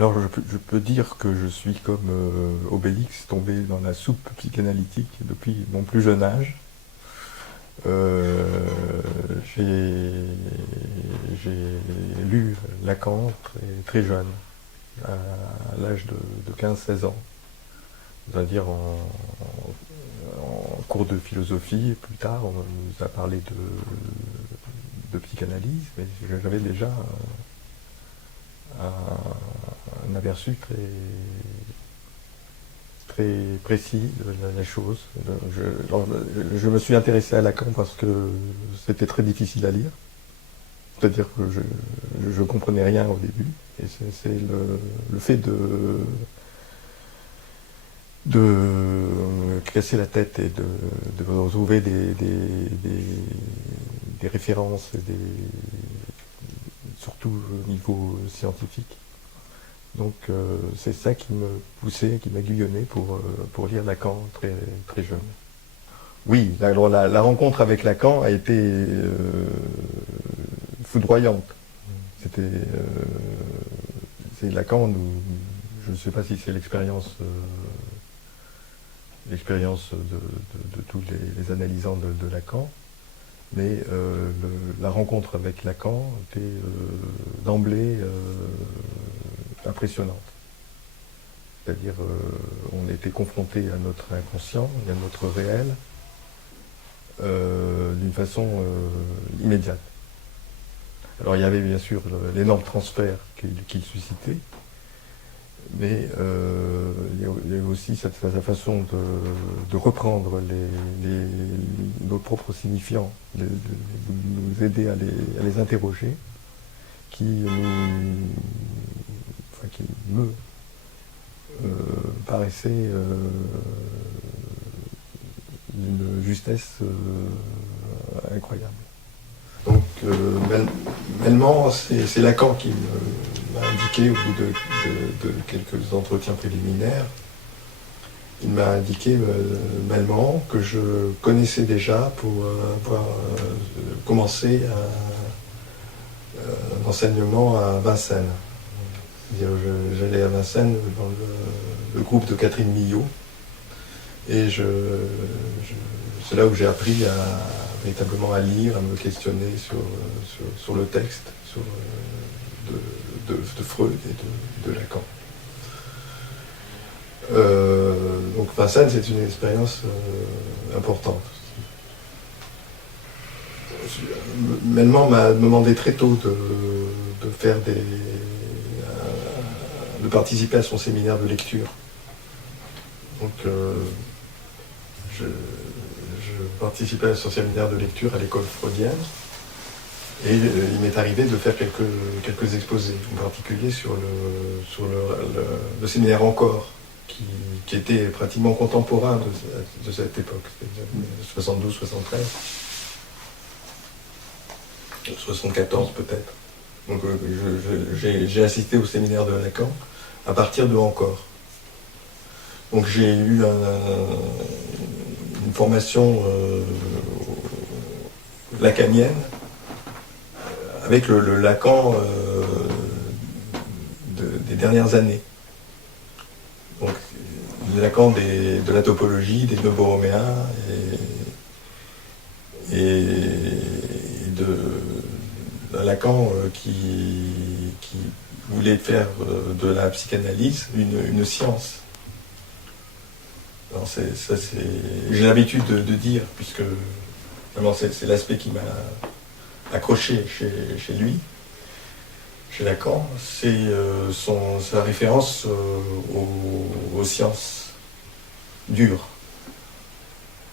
Alors je peux dire que je suis comme Obélix tombé dans la soupe psychanalytique depuis mon plus jeune âge. Euh, j'ai j'ai lu Lacan très jeune, à l'âge de 15-16 ans, c'est-à-dire en cours de philosophie. Plus tard, on nous a parlé de psychanalyse, mais j'avais déjà un aperçu très précis de la chose. Je me suis intéressé à Lacan parce que c'était très difficile à lire. C'est-à-dire que je comprenais rien au début. Et c'est le fait de casser la tête et de retrouver des références, surtout au niveau scientifique. Donc c'est ça qui me poussait, qui m'aiguillonnait pour lire Lacan très jeune. Oui, alors la rencontre avec Lacan a été foudroyante. C'est Lacan, je ne sais pas si c'est l'expérience de tous les analysants de Lacan, mais la rencontre avec Lacan était d'emblée impressionnante. C'est-à-dire, on était confronté à notre inconscient, à notre réel, d'une façon immédiate. Alors il y avait bien sûr l'énorme transfert qu'il suscitait, mais il y avait aussi sa façon de reprendre nos propres signifiants, de nous aider à les interroger, qui me paraissait d'une justesse incroyable. Donc, mêlement, c'est Lacan qui m'a indiqué, au bout de quelques entretiens préliminaires, il m'a indiqué mêlement que je connaissais déjà pour avoir commencé un enseignement à Vincennes. J'allais à Vincennes dans le groupe de Catherine Millot, et c'est là où j'ai appris véritablement à lire, à me questionner sur le texte, de Freud et de Lacan. Donc Vincennes, c'est une expérience importante. Mêlement m'a demandé très tôt de faire de participer à son séminaire de lecture. Donc je participais à son séminaire de lecture à l'école freudienne, et il m'est arrivé de faire quelques exposés, en particulier sur le séminaire Encore, qui était pratiquement contemporain de cette époque, c'est-à-dire 72-73, 74 peut-être. Donc j'ai assisté au séminaire de Lacan à partir de Encore. Donc j'ai eu une formation lacanienne avec le Lacan des dernières années. Donc le Lacan de la topologie, des neuroboroméens et d'un Lacan qui voulait faire de la psychanalyse une science. J'ai l'habitude de dire, puisque c'est l'aspect qui m'a accroché chez lui, chez Lacan, c'est sa référence aux sciences dures,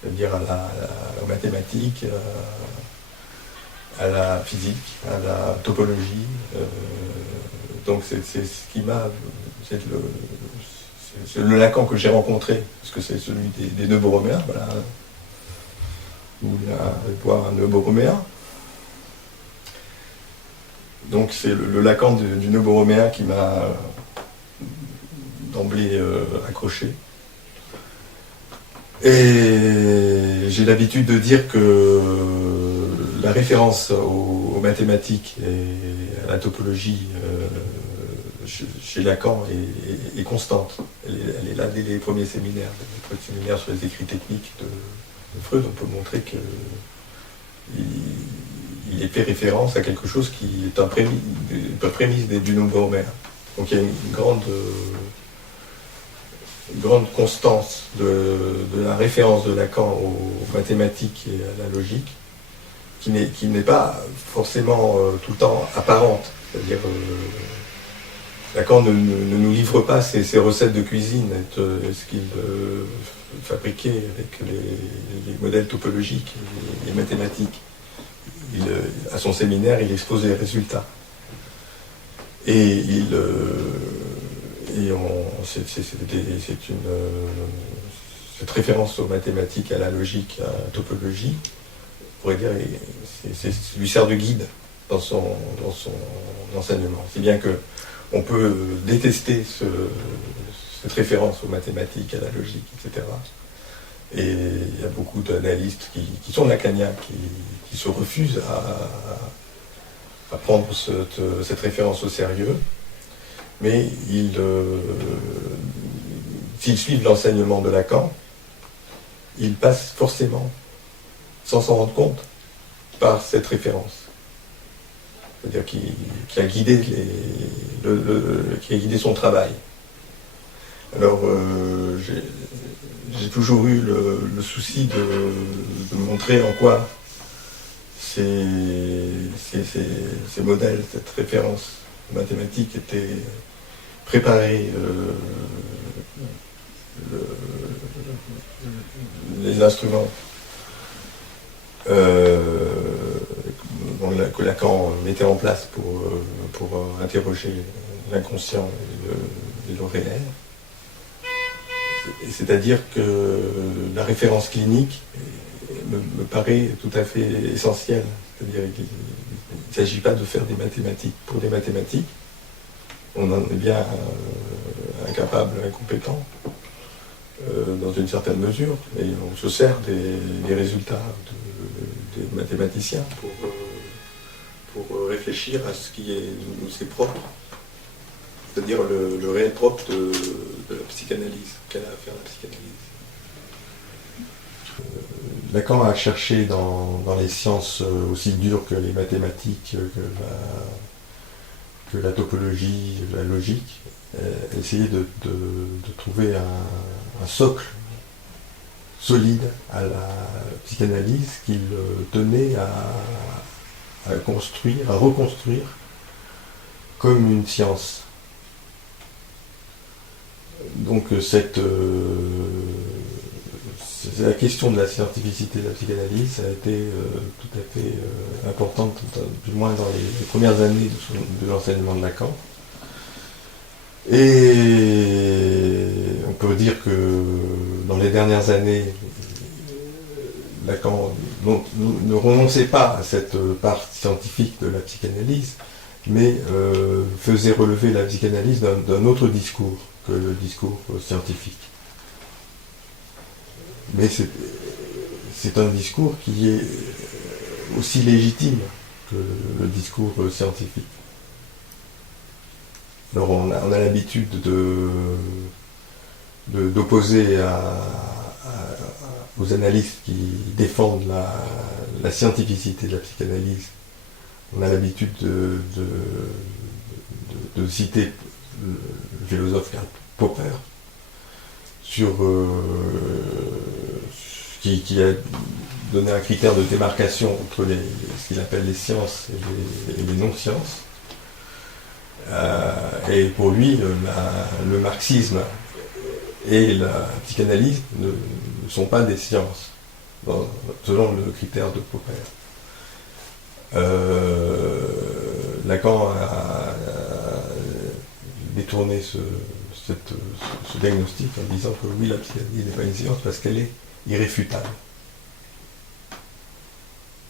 c'est-à-dire aux mathématiques, à la physique, à la topologie. Donc c'est ce qui m'a... C'est le Lacan que j'ai rencontré, parce que c'est celui des neuroboroméens, voilà, où il y a voir un neuroboroméen. Donc c'est le Lacan du neuroboroméen qui m'a d'emblée accroché. Et j'ai l'habitude de dire que la référence aux mathématiques et à la topologie chez Lacan est constante. Elle est là dès les premiers séminaires, sur les écrits techniques de Freud. On peut montrer qu'il fait référence à quelque chose qui est une prémisse du nouveau Homère. Donc il y a une grande constance de la référence de Lacan aux mathématiques et à la logique, qui n'est pas forcément tout le temps apparente. C'est-à-dire, Lacan ne nous livre pas ses recettes de cuisine, ce qu'il fabriquait avec les modèles topologiques et les mathématiques. À son séminaire, il expose les résultats. Et cette référence aux mathématiques, à la logique, à la topologie, on pourrait dire, lui sert de guide dans son enseignement. C'est bien qu'on peut détester cette référence aux mathématiques, à la logique, etc. Et il y a beaucoup d'analystes qui sont lacaniens, qui se refusent à prendre cette référence au sérieux, mais s'ils suivent l'enseignement de Lacan, ils passent forcément, sans s'en rendre compte, par cette référence. C'est-à-dire qui a guidé son travail. Alors, j'ai toujours eu le souci de montrer en quoi ces modèles, cette référence mathématique était préparée les instruments que Lacan mettait en place pour interroger l'inconscient et le réel. C'est-à-dire que la référence clinique me paraît tout à fait essentielle. C'est-à-dire qu'il ne s'agit pas de faire des mathématiques pour des mathématiques. On en est bien incapable, incompétent, dans une certaine mesure, et on se sert des résultats des mathématiciens pour réfléchir à ce qui nous est propre, c'est-à-dire le réel propre de la psychanalyse, qu'a à faire la psychanalyse. Lacan a cherché dans les sciences aussi dures que les mathématiques, que la topologie, la logique, essayer de trouver un socle solide à la psychanalyse qu'il tenait à construire, à reconstruire comme une science. Donc la question de la scientificité de la psychanalyse, ça a été tout à fait importante, du moins dans les premières années de l'enseignement de Lacan. Et on peut dire que dans les dernières années, Lacan ne renonçait pas à cette part scientifique de la psychanalyse, mais faisait relever la psychanalyse d'un autre discours que le discours scientifique. Mais c'est un discours qui est aussi légitime que le discours scientifique. Alors on a l'habitude d'opposer aux analystes qui défendent la scientificité de la psychanalyse, on a l'habitude de citer le philosophe Karl Popper, qui a donné un critère de démarcation entre ce qu'il appelle les sciences et les non-sciences. Et pour lui, le marxisme et la psychanalyse ne sont pas des sciences, selon le critère de Popper. Lacan a détourné ce diagnostic en disant que oui, la psychanalyse n'est pas une science parce qu'elle est irréfutable.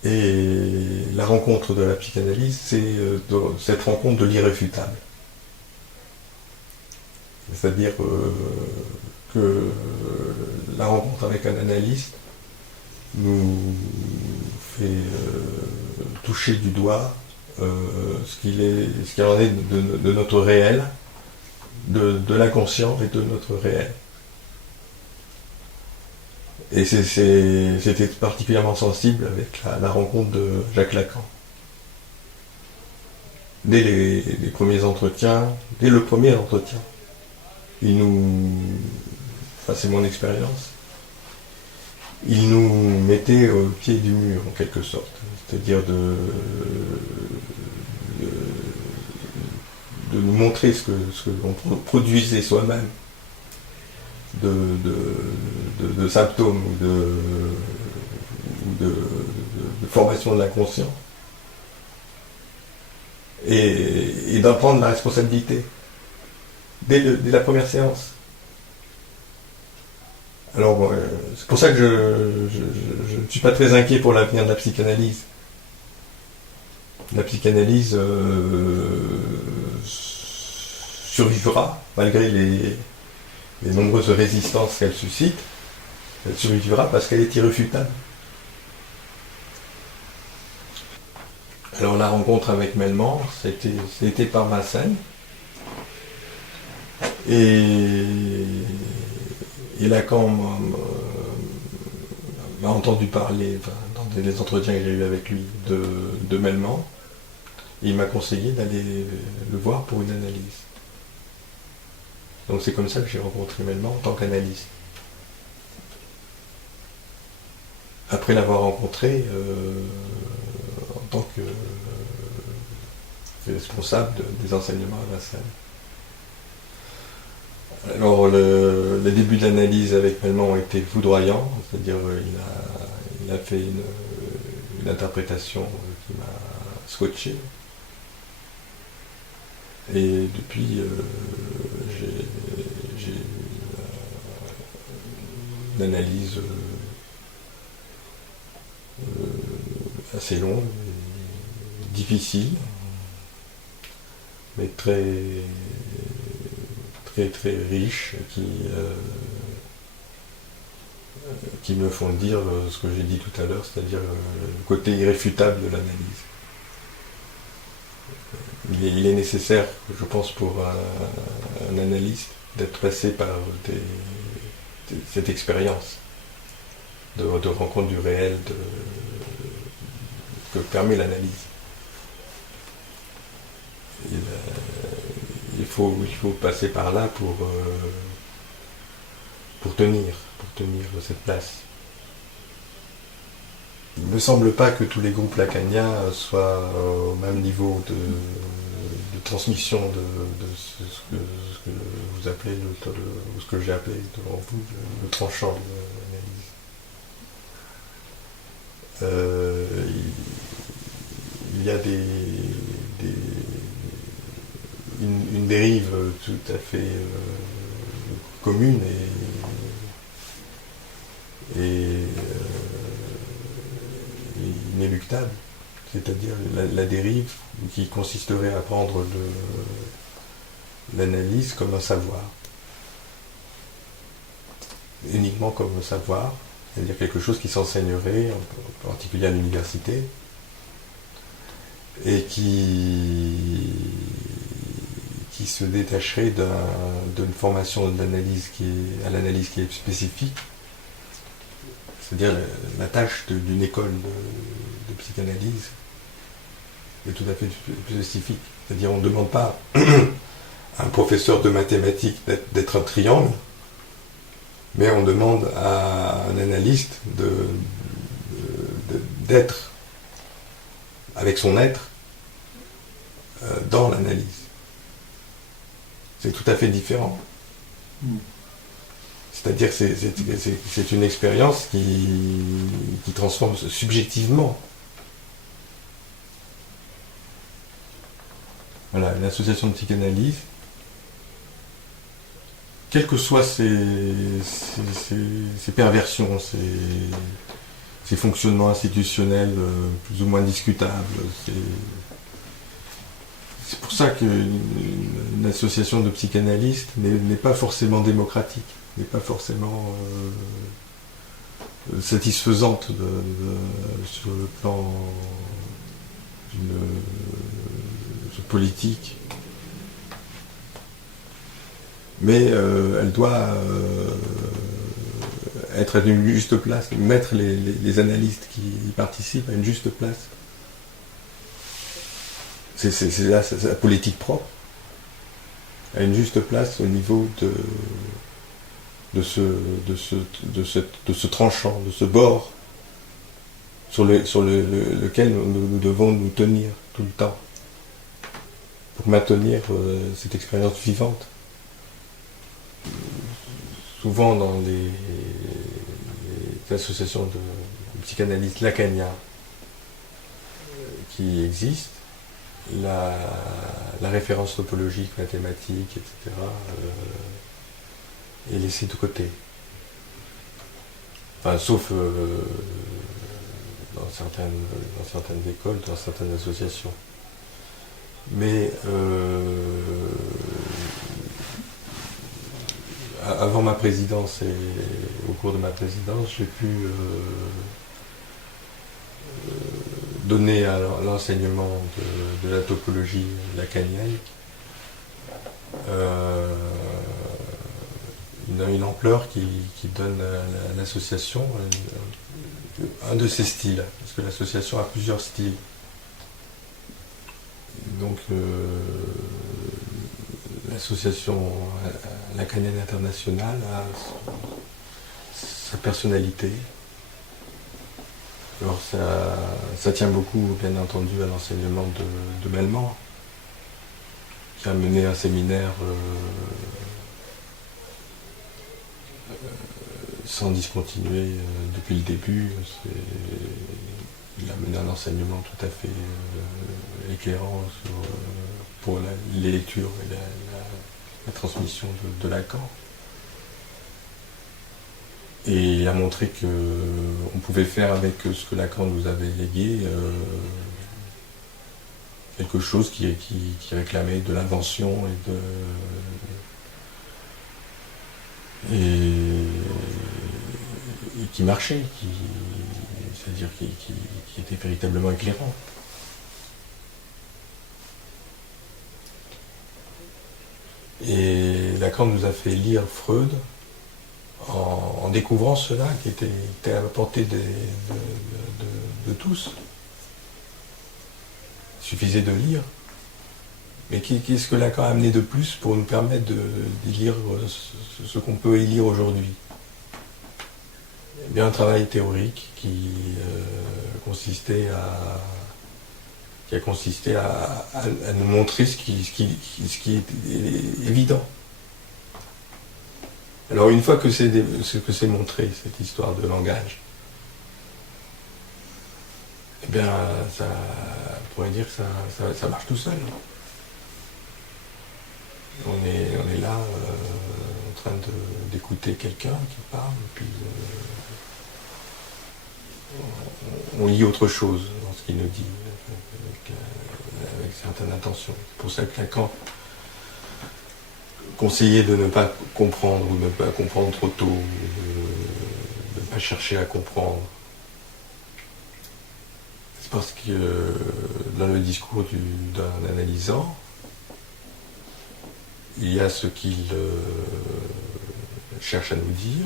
Et la rencontre de la psychanalyse, c'est cette rencontre de l'irréfutable. C'est-à-dire que la rencontre avec un analyste nous fait toucher du doigt ce qu'il en est de notre réel, de l'inconscient et de notre réel. Et c'était particulièrement sensible avec la rencontre de Jacques Lacan. Dès les premiers entretiens, dès le premier entretien, il nous, enfin c'est mon expérience, il nous mettait au pied du mur en quelque sorte, c'est-à-dire de nous montrer ce que l'on produisait soi-même de symptômes ou de formation de l'inconscient et d'en prendre la responsabilité dès la première séance. Alors, c'est pour ça que je ne suis pas très inquiet pour l'avenir de la psychanalyse. La psychanalyse survivra, malgré les nombreuses résistances qu'elle suscite. Elle survivra parce qu'elle est irréfutable. Alors la rencontre avec Melman, c'était par ma scène. Et Lacan m'a entendu parler, enfin, dans les entretiens que j'ai eus avec lui, de Melman. Il m'a conseillé d'aller le voir pour une analyse. Donc c'est comme ça que j'ai rencontré Melman en tant qu'analyste. Après l'avoir rencontré en tant que responsable des enseignements à la salle. Alors les débuts de l'analyse avec Melman ont été foudroyants, c'est-à-dire il a fait une interprétation qui m'a scotché. Et depuis, j'ai une analyse assez longue, difficile, mais très riche, qui me font dire ce que j'ai dit tout à l'heure, c'est-à-dire le côté irréfutable de l'analyse. Il est nécessaire, je pense, pour un analyste d'être passé par cette expérience de rencontre du réel que permet l'analyse. Il faut passer par là pour tenir cette place. Il ne me semble pas que tous les groupes lacaniens soient au même niveau de transmission de ce que vous appelez, ou ce que j'ai appelé devant vous, le tranchant de l'analyse. Il y a une dérive tout à fait commune et inéluctable, c'est-à-dire la dérive qui consisterait à prendre l'analyse comme un savoir, uniquement comme un savoir, c'est-à-dire quelque chose qui s'enseignerait, en particulier à l'université, et qui se détacherait d'une formation d'analyse à l'analyse qui est spécifique, c'est-à-dire la tâche d'une école de psychanalyse est tout à fait spécifique. C'est-à-dire on ne demande pas à un professeur de mathématiques d'être un triangle, mais on demande à un analyste d'être avec son être dans l'analyse. C'est tout à fait différent. C'est-à-dire que c'est une expérience qui transforme subjectivement. Voilà, une association de psychanalyse, quelles que soient ses perversions, ses fonctionnements institutionnels plus ou moins discutables, c'est pour ça qu'une association de psychanalystes n'est pas forcément démocratique, n'est pas forcément satisfaisante sur le plan politique. mais elle doit être à une juste place, mettre les analystes qui y participent à une juste place. C'est la politique propre, à une juste place au niveau de ce tranchant, de ce bord sur lequel nous devons nous tenir tout le temps pour maintenir cette expérience vivante. Souvent dans les associations de psychanalyse lacaniens qui existent, la référence topologique, mathématique, etc. Est laissée de côté. Enfin, sauf dans certaines écoles, dans certaines associations. Mais avant ma présidence et au cours de ma présidence, j'ai pu donner à l'enseignement de la topologie lacanienne une ampleur qui donne à l'association un de ses styles, parce que l'association a plusieurs styles. Donc l'association lacanienne internationale a sa personnalité. Alors ça tient beaucoup, bien entendu, à l'enseignement de Bellemare, qui a mené un séminaire sans discontinuer depuis le début. Il a mené un enseignement tout à fait éclairant pour les lectures et la transmission de Lacan. Et il a montré qu'on pouvait faire avec ce que Lacan nous avait légué quelque chose qui réclamait de l'invention et qui marchait, c'est-à-dire qui était véritablement éclairant. Et Lacan nous a fait lire Freud en découvrant cela qui était à la portée de tous. Il suffisait de lire. Mais qu'est-ce que Lacan a amené de plus pour nous permettre d'y lire ce qu'on peut y lire aujourd'hui? Eh bien, un travail théorique qui a consisté à nous montrer ce qui est évident. Alors une fois que c'est montré, cette histoire de langage, eh bien, on pourrait dire que ça marche tout seul. On est là en train d'écouter quelqu'un qui parle, puis on lit autre chose dans ce qu'il nous dit, avec certaines intentions. C'est pour ça que Lacan conseillait de ne pas comprendre, ou de ne pas comprendre trop tôt, de ne pas chercher à comprendre. C'est parce que dans le discours d'un analysant, il y a ce qu'il cherche à nous dire,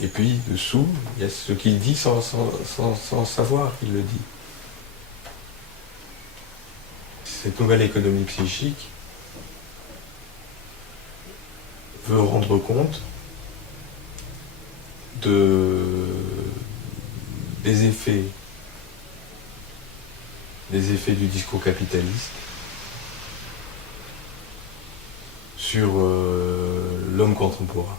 et puis dessous, il y a ce qu'il dit sans savoir qu'il le dit. Cette nouvelle économie psychique veut rendre compte des effets du discours capitaliste sur l'homme contemporain.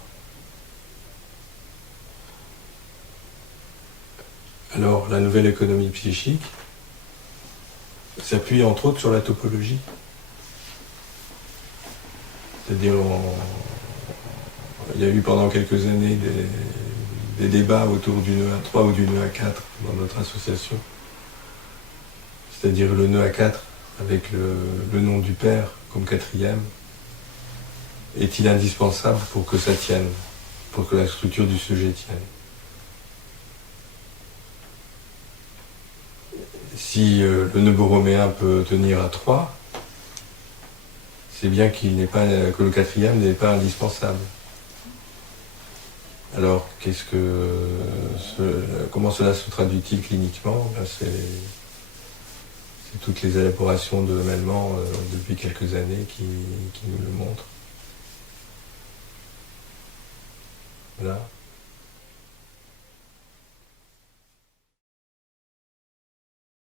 Alors, la nouvelle économie psychique s'appuie entre autres sur la topologie. C'est-à-dire, il y a eu pendant quelques années des débats autour du nœud A3 ou du nœud A4 dans notre association. C'est-à-dire le nœud A4 avec le nom du père comme quatrième. Est-il indispensable pour que ça tienne, pour que la structure du sujet tienne? Si le nœud borroméen peut tenir à 3, c'est bien que le quatrième n'est pas indispensable. Alors, comment cela se traduit-il cliniquement? C'est toutes les élaborations de Melman depuis quelques années qui nous le montrent. Voilà.